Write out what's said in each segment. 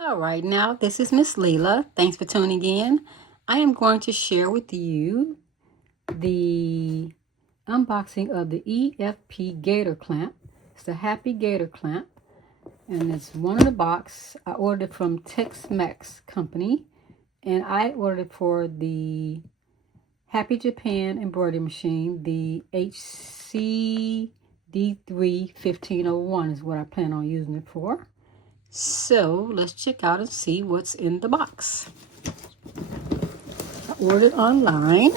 All right, now this is Miss Lela. Thanks for tuning in. I am going to share with you the unboxing of the EFP Gator Clamp. It's the Happy Gator Clamp, and it's one in the box. I ordered it from Tex-Mex Company, and I ordered it for the Happy Japan embroidery machine. The HCD3 1501 is what I plan on using it for. So let's check out and see what's in the box. I ordered online,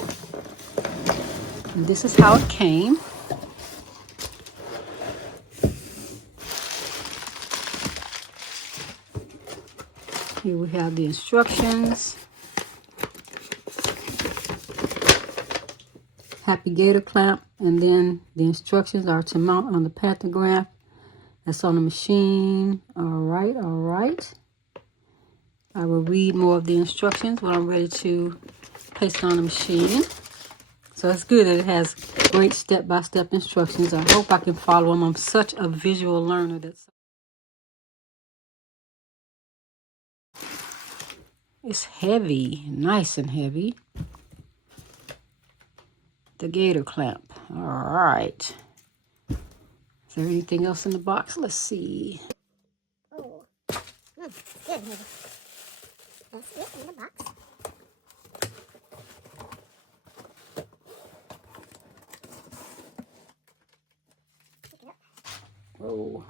and this is how it came. Here we have the instructions. Happy Gator Clamp, and then the instructions are to mount on the pantograph that's on the machine. All right. I will read more of the instructions when I'm ready to place it on the machine. So it's good that it has great step-by-step instructions. I hope I can follow them. I'm such a visual learner. It's heavy, nice and heavy. The Gator Clamp. All right. Is there anything else in the box? Let's see. Oh, good. That's it in the box. Pick it up. Oh,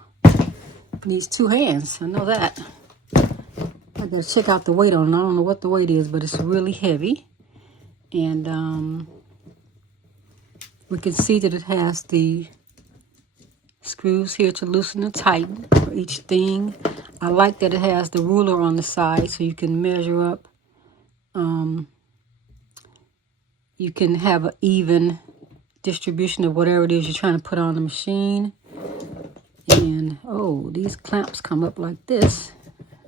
needs 2 hands. I know that. I gotta check out the weight on it. I don't know what the weight is, but it's really heavy. And we can see that it has the screws here to loosen and tighten for each thing. I like that it has the ruler on the side so you can measure up. You can have an even distribution of whatever it is you're trying to put on the machine. And oh, these clamps come up like this.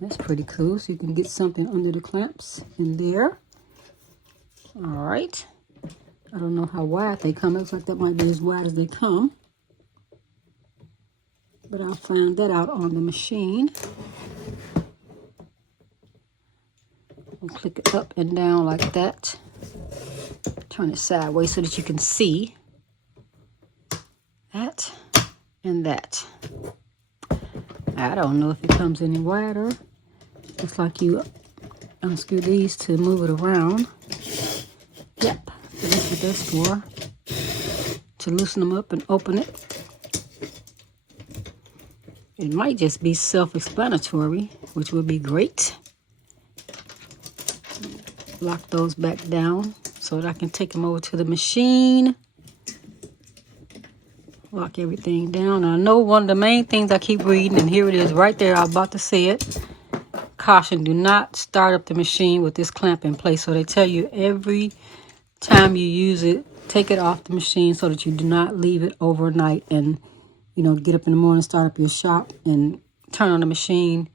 That's pretty cool. So you can get something under the clamps in there. All right. I don't know how wide they come. It looks like that might be as wide as they come. But I'll find that out on the machine. We'll click it up and down like that. Turn it sideways so that you can see that and that. I don't know if it comes any wider. Looks like you unscrew these to move it around. Yep, that's what that's for. To loosen them up and open it. It might just be self-explanatory, which would be great. Lock those back down so that I can take them over to the machine. Lock everything down. I know one of the main things I keep reading, and here it is right there. I'm about to say it. Caution, do not start up the machine with this clamp in place. So they tell you every time you use it, take it off the machine so that you do not leave it overnight and, you know, get up in the morning, start up your shop and turn on the machine.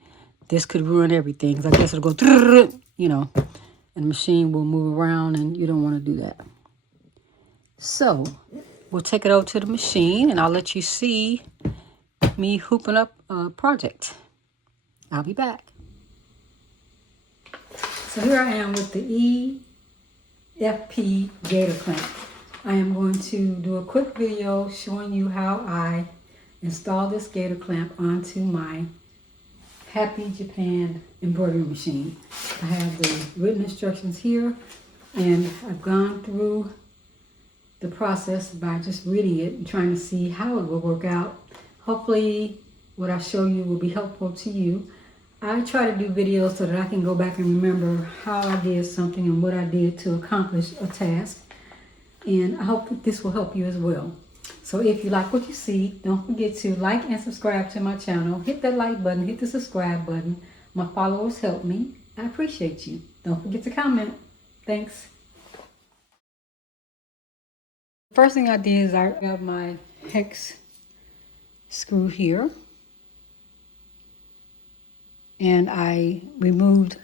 This could ruin everything. 'Cause I guess it'll go, you know, and the machine will move around, and you don't want to do that. So we'll take it over to the machine, and I'll let you see me hooping up a project. I'll be back. So here I am with the EFP Gator Clamp. I am going to do a quick video showing you how I install this Gator Clamp onto my Happy Japan embroidery machine. I have the written instructions here, and I've gone through the process by just reading it and trying to see how it will work out. Hopefully what I show you will be helpful to you. I try to do videos so that I can go back and remember how I did something and what I did to accomplish a task. And I hope that this will help you as well. So if you like what you see, don't forget to like and subscribe to my channel. Hit that like button, hit the subscribe button. My followers help me. I appreciate you. Don't forget to comment. Thanks. First thing I did is I got my hex screw here. And I removed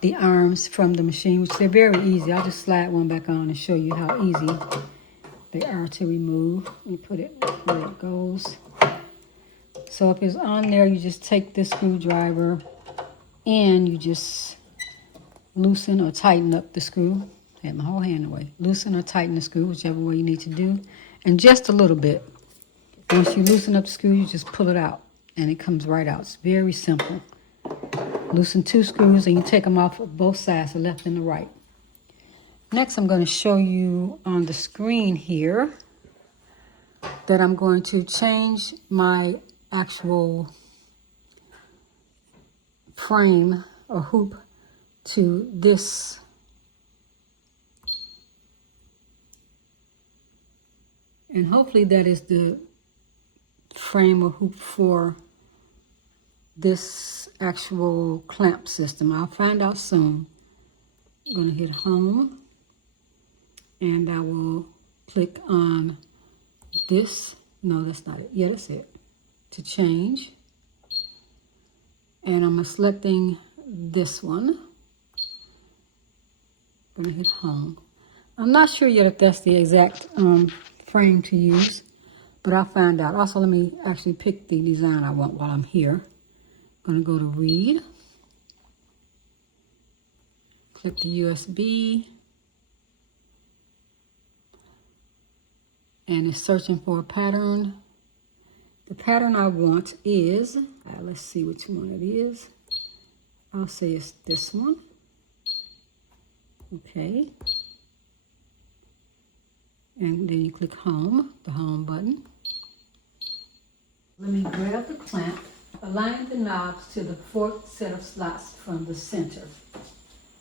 the arms from the machine, which they're very easy. I'll just slide one back on and show you how easy they are to remove. Let me put it where it goes. So if it's on there, you just take the screwdriver and you just loosen or tighten up the screw. I had my whole hand away. Loosen or tighten the screw, whichever way you need to do, and just a little bit. Once you loosen up the screw, you just pull it out, and it comes right out. It's very simple. Loosen 2 screws, and you take them off of both sides, the left and the right. Next, I'm going to show you on the screen here that I'm going to change my actual frame or hoop to this. And hopefully that is the frame or hoop for this actual clamp system. I'll find out soon. I'm going to hit home, and I will click on this. No, that's not it. Yeah, that's it. To change. And I'm selecting this one. I'm going to hit home. I'm not sure yet if that's the exact frame to use, but I'll find out. Also, let me actually pick the design I want while I'm here. I'm going to go to read. Click the USB. And it's searching for a pattern. The pattern I want is, let's see which one it is. I'll say it's this one. Okay. And then you click home, the home button. Let me grab the clamp, align the knobs to the 4th set of slots from the center.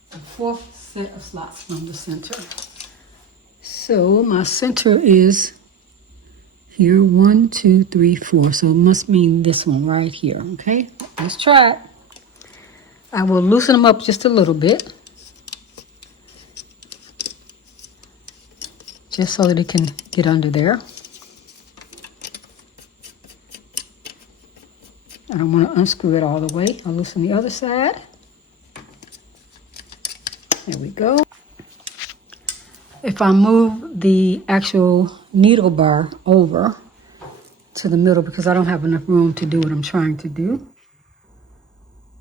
The 4th set of slots from the center. So my center is here, 1, 2, 3, 4. So it must mean this one right here, okay? Let's try it. I will loosen them up just a little bit, just so that it can get under there. I don't want to unscrew it all the way. I'll loosen the other side. There we go. If I move the actual needle bar over to the middle, because I don't have enough room to do what I'm trying to do.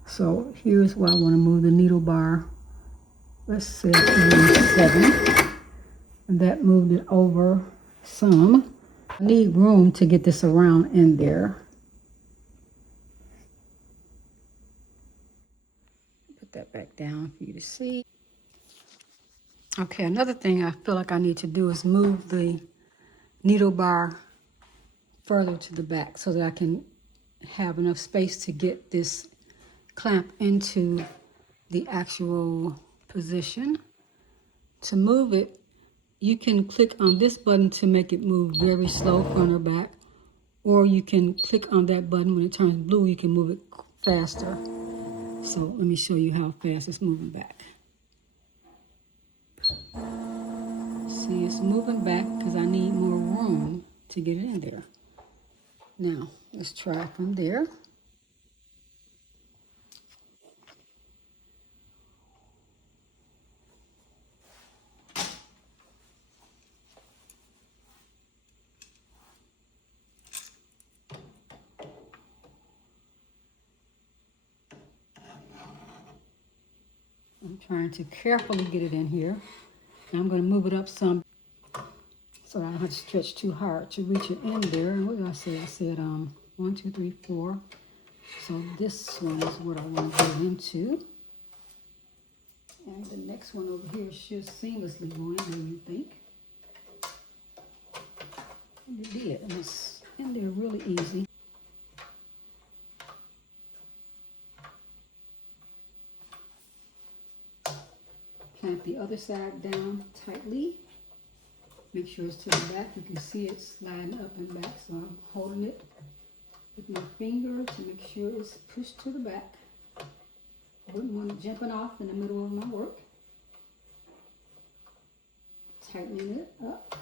So here's where I want to move the needle bar. Let's say 7. And that moved it over some. I need room to get this around in there. Put that back down for you to see. Okay, another thing I feel like I need to do is move the needle bar further to the back so that I can have enough space to get this clamp into the actual position. To move it, you can click on this button to make it move very slow, front or back, or you can click on that button. When it turns blue, you can move it faster. So let me show you how fast it's moving back. See, it's moving back because I need more room to get it in there. Now, let's try from there. I'm trying to carefully get it in here. Now I'm going to move it up some so I don't have to stretch too hard to reach it in there. And what did I say? I said 1, 2, 3, 4. So this one is what I want to get into. And the next one over here should seamlessly go in there, you think. And it did. And it's in there really easy. Clamp the other side down tightly. Make sure it's to the back. You can see it sliding up and back. So I'm holding it with my finger to make sure it's pushed to the back. I wouldn't want it jumping off in the middle of my work. Tightening it up.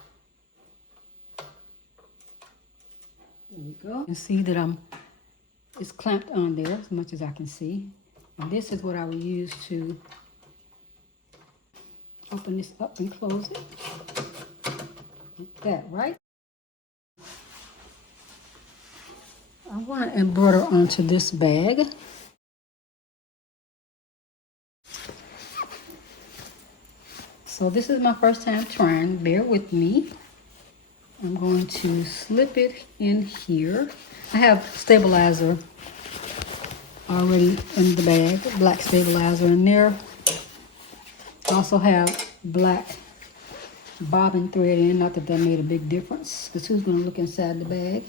There we go. You can see that it's clamped on there as much as I can see. And this is what I will use to open this up and close it. Like that, right? I want to embroider onto this bag. So this is my first time trying, bear with me. I'm going to slip it in here. I have stabilizer already in the bag, black stabilizer in there. I also have black bobbin thread in, not that that made a big difference, because who's going to look inside the bag?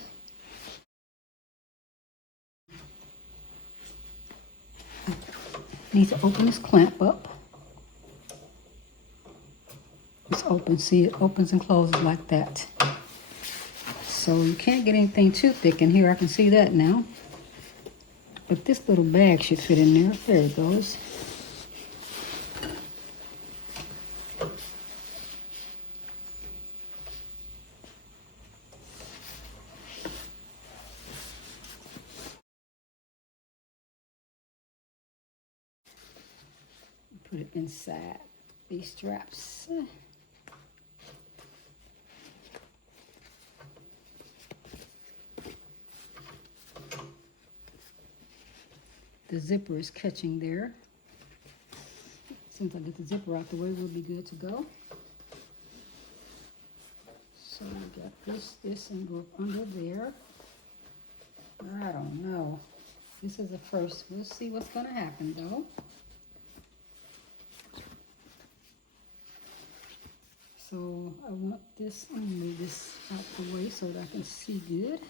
Need to open this clamp up. It's open, see, it opens and closes like that. So you can't get anything too thick in here, I can see that now. But this little bag should fit in there. There it goes. Put it inside these straps. The zipper is catching there. Since I get the zipper out the way, we'll be good to go. So we got this, and go up under there. I don't know. This is a first. We'll see what's going to happen, though. So I want this, I'm going to move this out the way so that I can see good.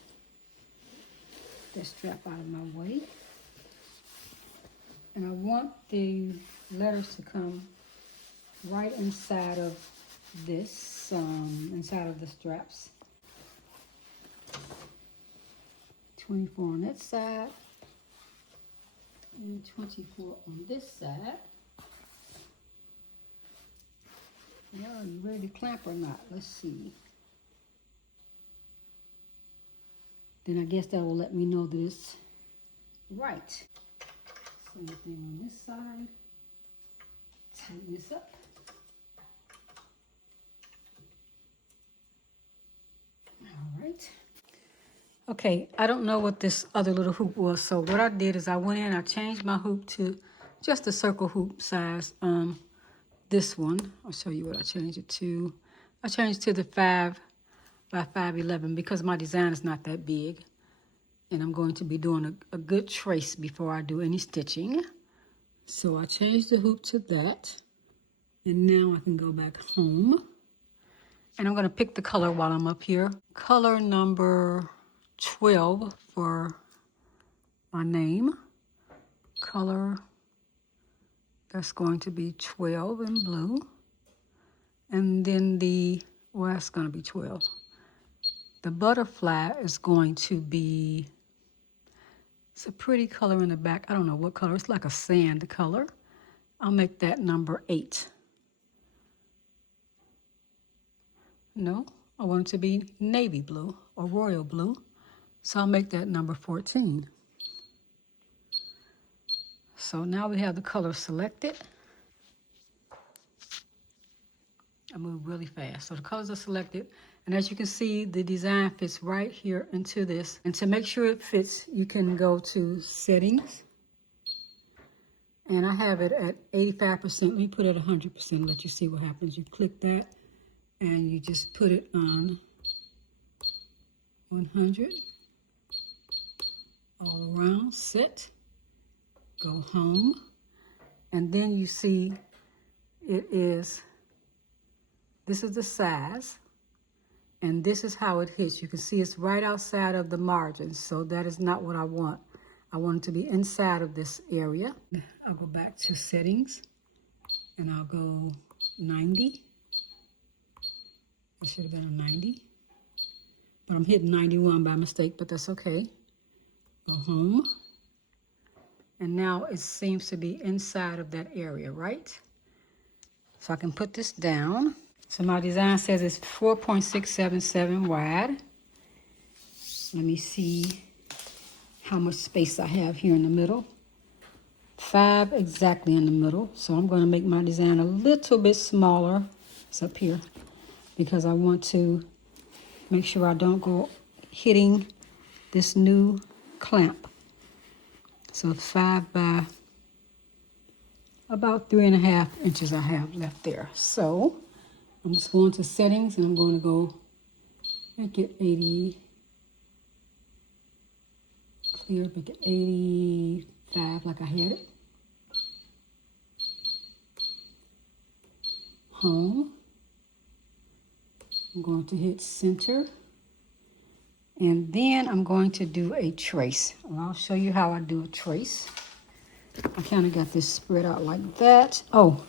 That strap out of my way. And I want the letters to come right inside of this, inside of the straps. 24 on that side, and 24 on this side. Now, are you ready to clamp or not? Let's see. Then I guess that will let me know that it's right. Same thing on this side. Tighten this up. All right. Okay, I don't know what this other little hoop was, so what I did is I went in, I changed my hoop to just a circle hoop size. This one, I'll show you what I changed it to. I changed to the 5 by 5'11" because my design is not that big. And I'm going to be doing a good trace before I do any stitching. So I changed the hoop to that. And now I can go back home. And I'm going to pick the color while I'm up here. Color number 12 for my name. Color, that's going to be 12 in blue. And then well, that's going to be 12. The butterfly is going to be, it's a pretty color in the back. I don't know what color. It's like a sand color. I'll make that number 8. No, I want it to be navy blue or royal blue. So I'll make that number 14. So now we have the color selected. I move really fast. So the colors are selected. And as you can see, the design fits right here into this. And to make sure it fits, you can go to settings. And I have it at 85%. Let me put it at 100%, let you see what happens. You click that and you just put it on 100. All around, set, go home. And then you see this is the size. And this is how it hits. You can see it's right outside of the margin. So that is not what I want. I want it to be inside of this area. I'll go back to settings and I'll go 90. It should have been a 90. But I'm hitting 91 by mistake, but that's okay. Go home. And now it seems to be inside of that area, right? So I can put this down. So my design says it's 4.677 wide. Let me see how much space I have here in the middle. 5 exactly in the middle. So I'm going to make my design a little bit smaller. It's up here because I want to make sure I don't go hitting this new clamp. So 5 by about 3.5 inches I have left there. So I'm just going to settings and I'm going to go make it 80, clear, make it 85 like I had it. Home. I'm going to hit center. And then I'm going to do a trace. And I'll show you how I do a trace. I kind of got this spread out like that. Oh,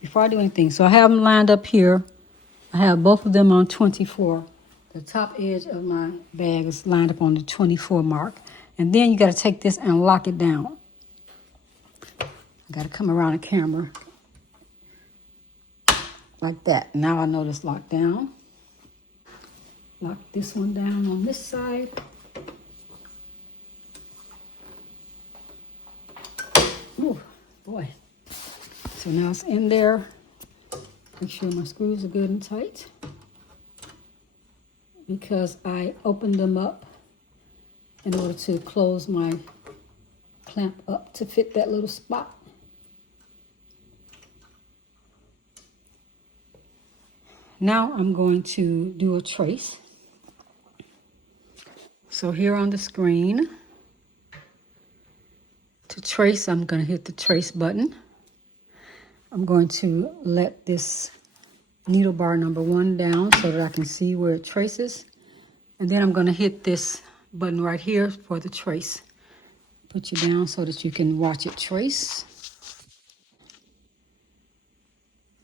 before I do anything, so I have them lined up here. I have both of them on 24. The top edge of my bag is lined up on the 24 mark. And then you got to take this and lock it down. I got to come around the camera like that. Now I know it's locked down. Lock this one down on this side. Oh, boy. So now it's in there. Make sure my screws are good and tight, because I opened them up in order to close my clamp up to fit that little spot. Now I'm going to do a trace. So here on the screen, to trace, I'm going to hit the trace button. I'm going to let this needle bar number 1 down so that I can see where it traces. And then I'm going to hit this button right here for the trace. Put you down so that you can watch it trace.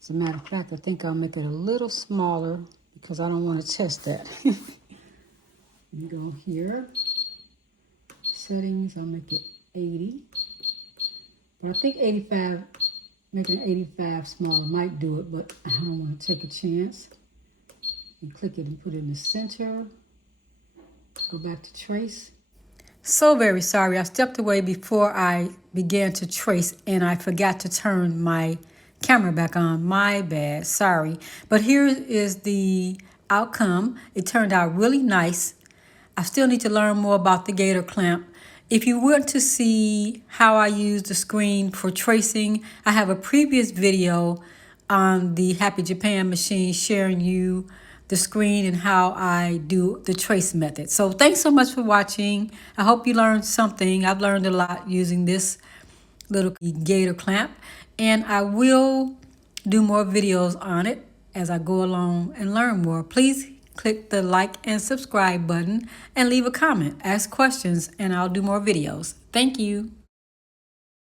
As a matter of fact, I think I'll make it a little smaller because I don't want to test that. You go here, settings, I'll make it 80. But I think 85, making it 85 smaller might do it, but I don't want to take a chance. And click it and put it in the center. Go back to trace. So very sorry, I stepped away before I began to trace and I forgot to turn my camera back on. My bad, sorry. But here is the outcome. It turned out really nice. I still need to learn more about the Gator Clamp. If you want to see how I use the screen for tracing, I have a previous video on the Happy Japan machine sharing you the screen and how I do the trace method. So thanks so much for watching. I hope you learned something. I've learned a lot using this little Gator Clamp, and I will do more videos on it as I go along and learn more. Please click the like and subscribe button and leave a comment, ask questions, and I'll do more videos. Thank you.